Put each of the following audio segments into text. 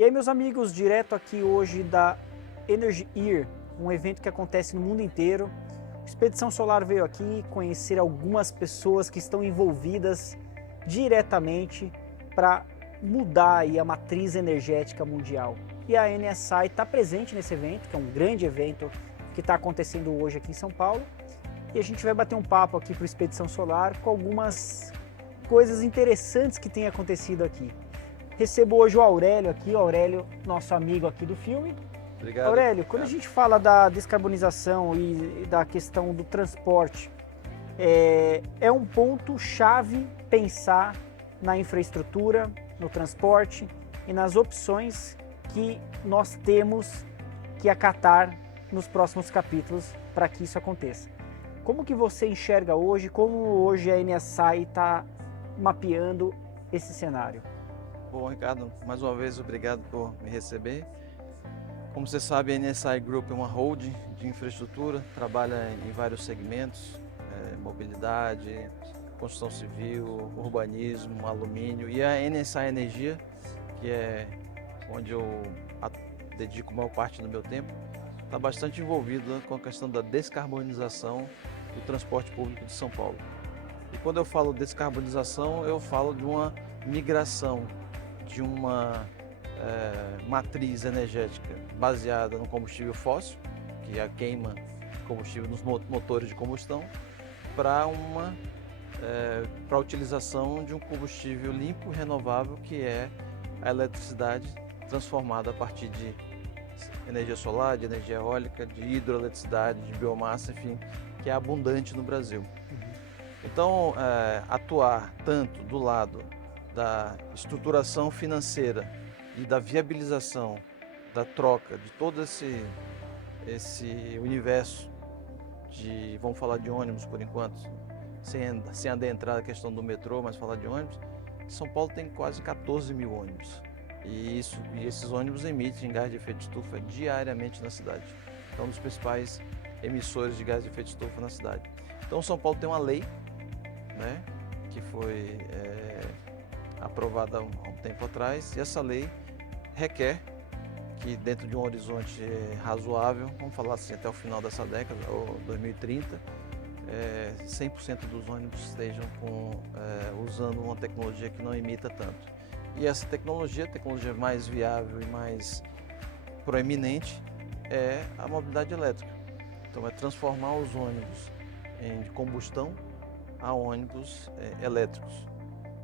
E aí, meus amigos, direto aqui hoje da Energy Year, um evento que acontece no mundo inteiro. Expedição Solar veio aqui conhecer algumas pessoas que estão envolvidas diretamente para mudar aí a matriz energética mundial. E a NSI está presente nesse evento, que é um grande evento que está acontecendo hoje aqui em São Paulo. E a gente vai bater um papo aqui para o Expedição Solar com algumas coisas interessantes que têm acontecido aqui. Recebo hoje o Aurélio aqui, o Aurélio, nosso amigo aqui do filme. Obrigado. Aurélio, quando a gente fala da descarbonização e da questão do transporte, é um ponto-chave pensar na infraestrutura, no transporte e nas opções que nós temos que acatar nos próximos capítulos para que isso aconteça. Como que você enxerga hoje, como hoje a NSI está mapeando esse cenário? Bom, Ricardo, mais uma vez obrigado por me receber. Como você sabe, a NSI Group é uma holding de infraestrutura, trabalha em vários segmentos, mobilidade, construção civil, urbanismo, alumínio, e a NSI Energia, que é onde eu dedico a maior parte do meu tempo, está bastante envolvida com a questão da descarbonização do transporte público de São Paulo. E quando eu falo descarbonização, eu falo de uma migração de uma matriz energética baseada no combustível fóssil, que é a queima de combustível nos motores de combustão, para a utilização de um combustível limpo e renovável, que é a eletricidade transformada a partir de energia solar, de energia eólica, de hidroeletricidade, de biomassa, enfim, que é abundante no Brasil. Então, atuar tanto do lado da estruturação financeira e da viabilização da troca de todo esse universo de, vamos falar de ônibus por enquanto, sem adentrar a questão do metrô, mas falar de ônibus, São Paulo tem quase 14 mil ônibus e esses ônibus emitem gás de efeito de estufa diariamente na cidade. Então, um dos principais emissores de gás de efeito de estufa na cidade. Então, São Paulo tem uma lei, né, que foi aprovada há um tempo atrás, e essa lei requer que dentro de um horizonte razoável, vamos falar assim, até o final dessa década, ou 2030, 100% dos ônibus estejam usando uma tecnologia que não emita tanto. E essa tecnologia, a tecnologia mais viável e mais proeminente, é a mobilidade elétrica. Então, é transformar os ônibus de combustão a ônibus elétricos.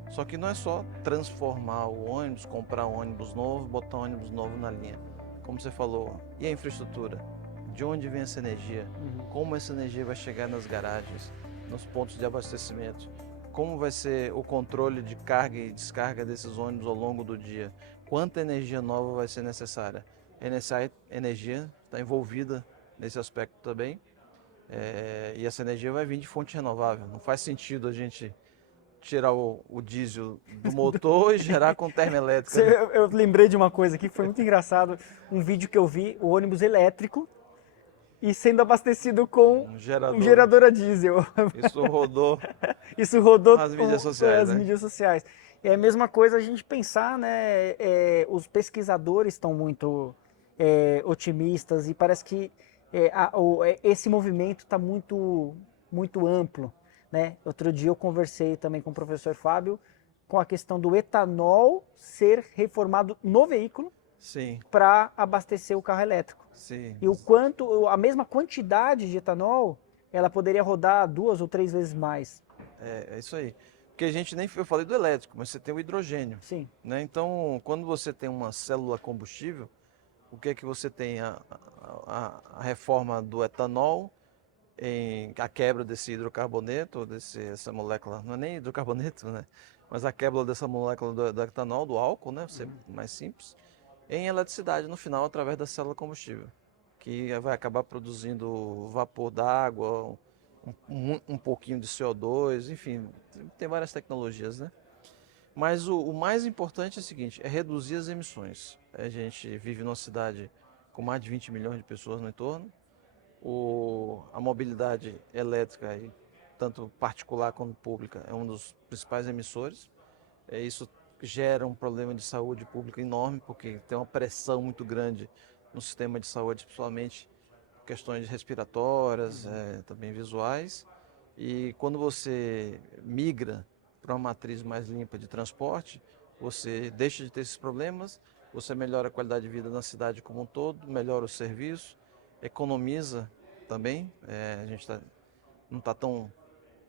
Só que não é só transformar o ônibus, comprar um ônibus novo, botar um ônibus novo na linha. Como você falou, e a infraestrutura? De onde vem essa energia? Como essa energia vai chegar nas garagens, nos pontos de abastecimento? Como vai ser o controle de carga e descarga desses ônibus ao longo do dia? Quanta energia nova vai ser necessária? A NSI Energia está envolvida nesse aspecto também. E essa energia vai vir de fonte renovável. Não faz sentido a gente tirar o diesel do motor e gerar com termoelétrica. Né? Eu lembrei de uma coisa aqui que foi muito engraçado, um vídeo que eu vi, o ônibus elétrico e sendo abastecido com um gerador a diesel. Isso rodou Isso rodou nas mídias sociais, as né? mídias sociais. É a mesma coisa a gente pensar, né? Os pesquisadores estão muito otimistas e parece que esse movimento está muito amplo, né? Outro dia eu conversei também com o professor Fábio com a questão do etanol ser reformado no veículo para abastecer o carro elétrico. Sim. E o quanto, a mesma quantidade de etanol, ela poderia rodar 2 ou 3 vezes mais. É isso aí. Porque eu falei do elétrico, mas você tem o hidrogênio. Sim. Né? Então, quando você tem uma célula combustível, o que é que você tem? A reforma do etanol, a quebra desse hidrocarboneto, essa molécula, não é nem hidrocarboneto, né? Mas a quebra dessa molécula do etanol, do álcool, né? Ser mais simples, em eletricidade no final através da célula combustível, que vai acabar produzindo vapor d'água, um pouquinho de CO2, enfim, tem várias tecnologias, né? Mas o mais importante é o seguinte, é reduzir as emissões. A gente vive numa cidade com mais de 20 milhões de pessoas no entorno, a mobilidade elétrica, tanto particular quanto pública, é um dos principais emissores. Isso gera um problema de saúde pública enorme, porque tem uma pressão muito grande no sistema de saúde, principalmente questões respiratórias, também visuais. E quando você migra para uma matriz mais limpa de transporte, você deixa de ter esses problemas, você melhora a qualidade de vida na cidade como um todo, melhora o serviço, economiza também. A gente não está tão.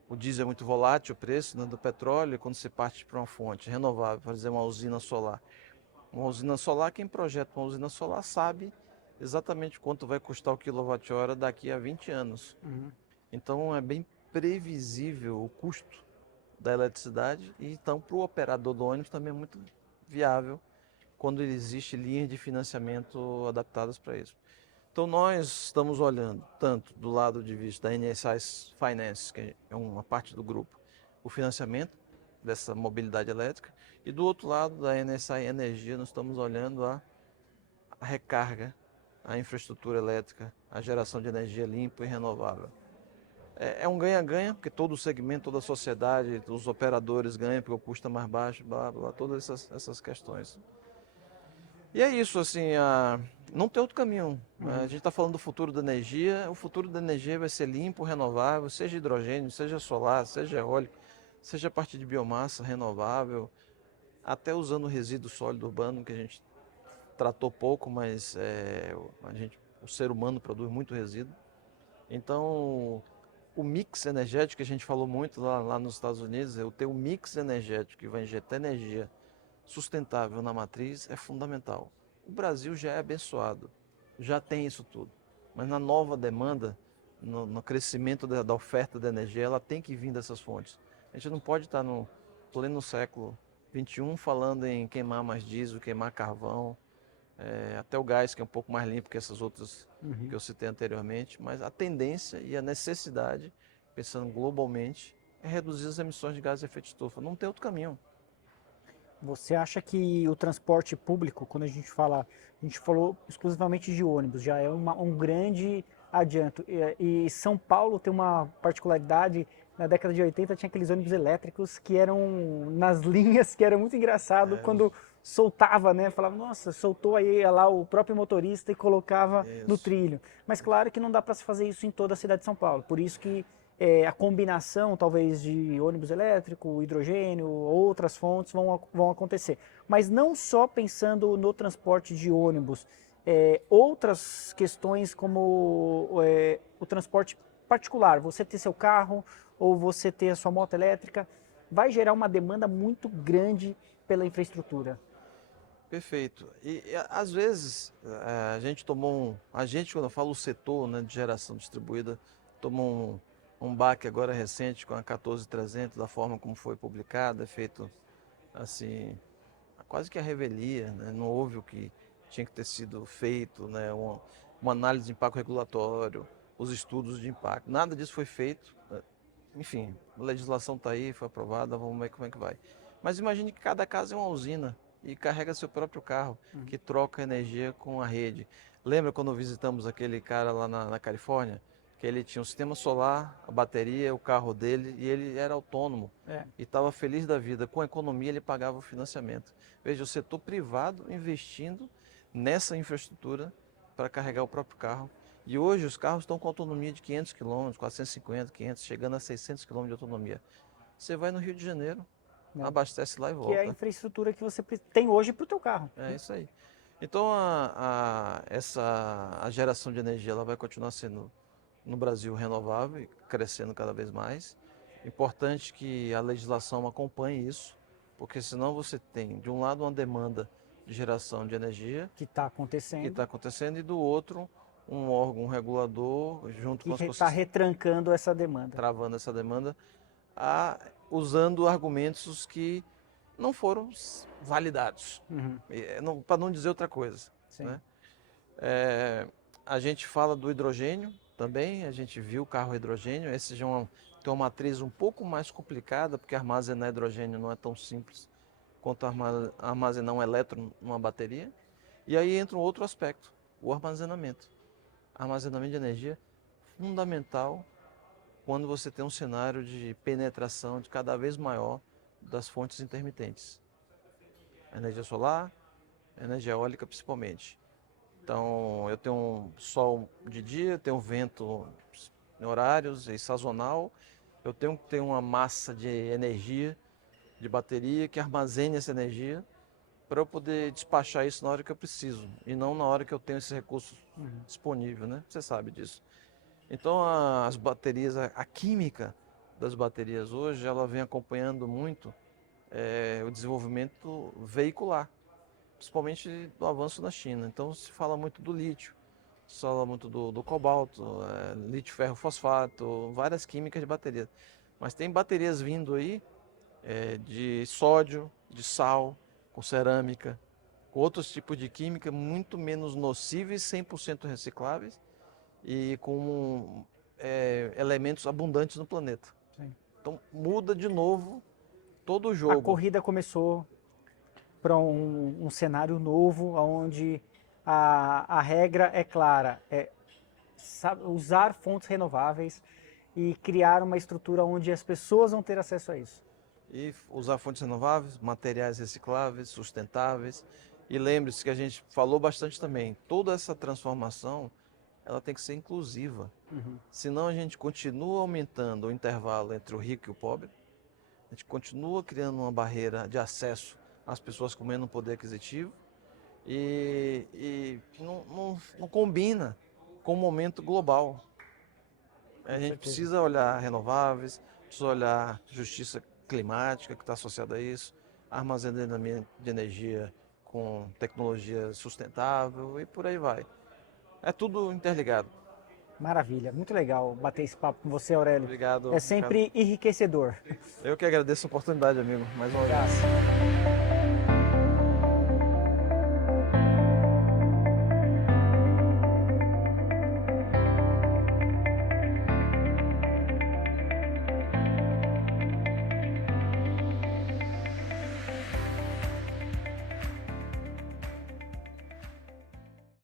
O diesel é muito volátil, o preço, né, do petróleo, e quando você parte para uma fonte renovável, por exemplo, uma usina solar. Uma usina solar, quem projeta uma usina solar sabe exatamente quanto vai custar o quilowatt-hora daqui a 20 anos. Uhum. Então é bem previsível o custo da eletricidade e então para o operador do ônibus também é muito viável quando existe linhas de financiamento adaptadas para isso. Então nós estamos olhando tanto do lado de vista da NSI Finance, que é uma parte do grupo, o financiamento dessa mobilidade elétrica, e do outro lado da NSI Energia nós estamos olhando a recarga, a infraestrutura elétrica, a geração de energia limpa e renovável. É um ganha-ganha, porque todo o segmento, toda a sociedade, os operadores ganham, porque o custo é mais baixo, blá, blá, todas essas questões. E é isso, assim, não tem outro caminho. A gente está falando do futuro da energia, o futuro da energia vai ser limpo, renovável, seja hidrogênio, seja solar, seja eólico, seja a partir de biomassa renovável, até usando resíduo sólido urbano, que a gente tratou pouco, mas o ser humano produz muito resíduo. Então, o mix energético que a gente falou muito lá nos Estados Unidos, eu ter um mix energético que vai injetar energia sustentável na matriz é fundamental. O Brasil já é abençoado, já tem isso tudo, mas na nova demanda, no crescimento da oferta de energia, ela tem que vir dessas fontes. A gente não pode estar no pleno século XXI falando em queimar mais diesel, queimar carvão, até o gás, que é um pouco mais limpo que essas outras que eu citei anteriormente, mas a tendência e a necessidade, pensando globalmente, é reduzir as emissões de gás de efeito de estufa. Não tem outro caminho. Você acha que o transporte público, quando a gente falou exclusivamente de ônibus, já é um grande adianto. E São Paulo tem uma particularidade, na década de 80 tinha aqueles ônibus elétricos que eram nas linhas, que era muito engraçado quando soltava, né? Falava, nossa, soltou aí ia lá o próprio motorista e colocava no Isso. trilho. Mas claro que não dá para se fazer isso em toda a cidade de São Paulo. Por isso que a combinação talvez de ônibus elétrico, hidrogênio, outras fontes vão acontecer. Mas não só pensando no transporte de ônibus, outras questões como o transporte particular, você ter seu carro ou você ter a sua moto elétrica, vai gerar uma demanda muito grande pela infraestrutura. Perfeito. Às vezes a gente quando eu falo o setor, né, de geração distribuída, tomou um baque agora recente com a 14300, da forma como foi publicada, é feito assim, quase que a revelia, né? Não houve o que tinha que ter sido feito, né? Uma análise de impacto regulatório, os estudos de impacto, nada disso foi feito. Enfim, a legislação está aí, foi aprovada, vamos ver como é que vai. Mas imagine que cada casa é uma usina e carrega seu próprio carro, que troca energia com a rede. Lembra quando visitamos aquele cara lá na Califórnia? Que ele tinha um sistema solar, a bateria, o carro dele, e ele era autônomo. E estava feliz da vida. Com a economia, ele pagava o financiamento. Veja, o setor privado investindo nessa infraestrutura para carregar o próprio carro. E hoje os carros estão com autonomia de 500 km, 450, 500, chegando a 600 km de autonomia. Você vai no Rio de Janeiro, abastece lá e Que é a volta. infraestrutura que você tem hoje para o teu carro. É isso aí. Então a geração de energia ela vai continuar sendo no Brasil renovável e crescendo cada vez mais. Importante que a legislação acompanhe isso, porque senão você tem de um lado uma demanda de geração de energia Que está que acontecendo. está acontecendo e do outro um órgão regulador junto Que com as está retrancando essa demanda. travando essa demanda, usando argumentos que não foram validados, para não dizer outra coisa. Sim. Né? A gente fala do hidrogênio também, a gente viu o carro hidrogênio, esse já tem uma matriz um pouco mais complicada, porque armazenar hidrogênio não é tão simples quanto armazenar um elétron numa bateria. E aí entra um outro aspecto, o armazenamento. Armazenamento de energia fundamental quando você tem um cenário de penetração de cada vez maior das fontes intermitentes. energia solar, energia eólica principalmente. Então, eu tenho um sol de dia, tenho vento em horários e sazonal. Eu tenho que ter uma massa de energia, de bateria, que armazene essa energia para eu poder despachar isso na hora que eu preciso e não na hora que eu tenho esse recurso disponível, né? Você sabe disso. Então, as baterias, a química das baterias hoje, ela vem acompanhando muito o desenvolvimento veicular, principalmente do avanço na China. Então se fala muito do lítio, se fala muito do cobalto, lítio ferro fosfato, várias químicas de bateria. Mas tem baterias vindo aí de sódio, de sal, com cerâmica, com outros tipos de química muito menos nocíveis, 100% recicláveis e com elementos abundantes no planeta. Sim. Então muda de novo todo o A jogo. corrida começou para um cenário novo, onde a regra é clara, usar fontes renováveis e criar uma estrutura onde as pessoas vão ter acesso a isso. E usar fontes renováveis, materiais recicláveis, sustentáveis. E lembre-se que a gente falou bastante também, toda essa transformação ela tem que ser inclusiva. Senão a gente continua aumentando o intervalo entre o rico e o pobre, a gente continua criando uma barreira de acesso às pessoas com menos poder aquisitivo e não combina com o momento global. A gente precisa olhar renováveis, precisa olhar justiça climática que está associada a isso, armazenamento de energia com tecnologia sustentável e por aí vai. É tudo interligado. Maravilha, muito legal bater esse papo com você, Aurélio. Obrigado. É sempre enriquecedor. Eu que agradeço a oportunidade, amigo, mais uma vez. Obrigado.